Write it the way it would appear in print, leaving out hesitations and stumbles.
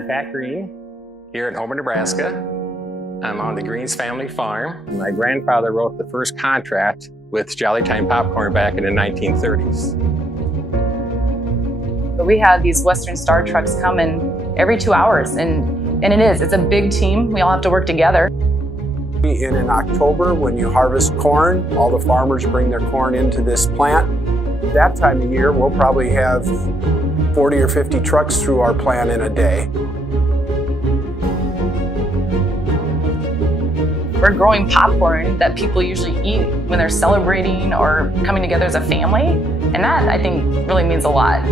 I'm Pat Green, here in Homer, Nebraska. I'm on the Greens family farm. My grandfather wrote the first contract with Jolly Time Popcorn back in the 1930s. We have these Western Star trucks coming every 2 hours, and it's a big team. We all have to work together. In October, when you harvest corn, all the farmers bring their corn into this plant. That time of year, we'll probably have 40 or 50 trucks through our plant in a day. We're growing popcorn that people usually eat when they're celebrating or coming together as a family, and that, I think, really means a lot.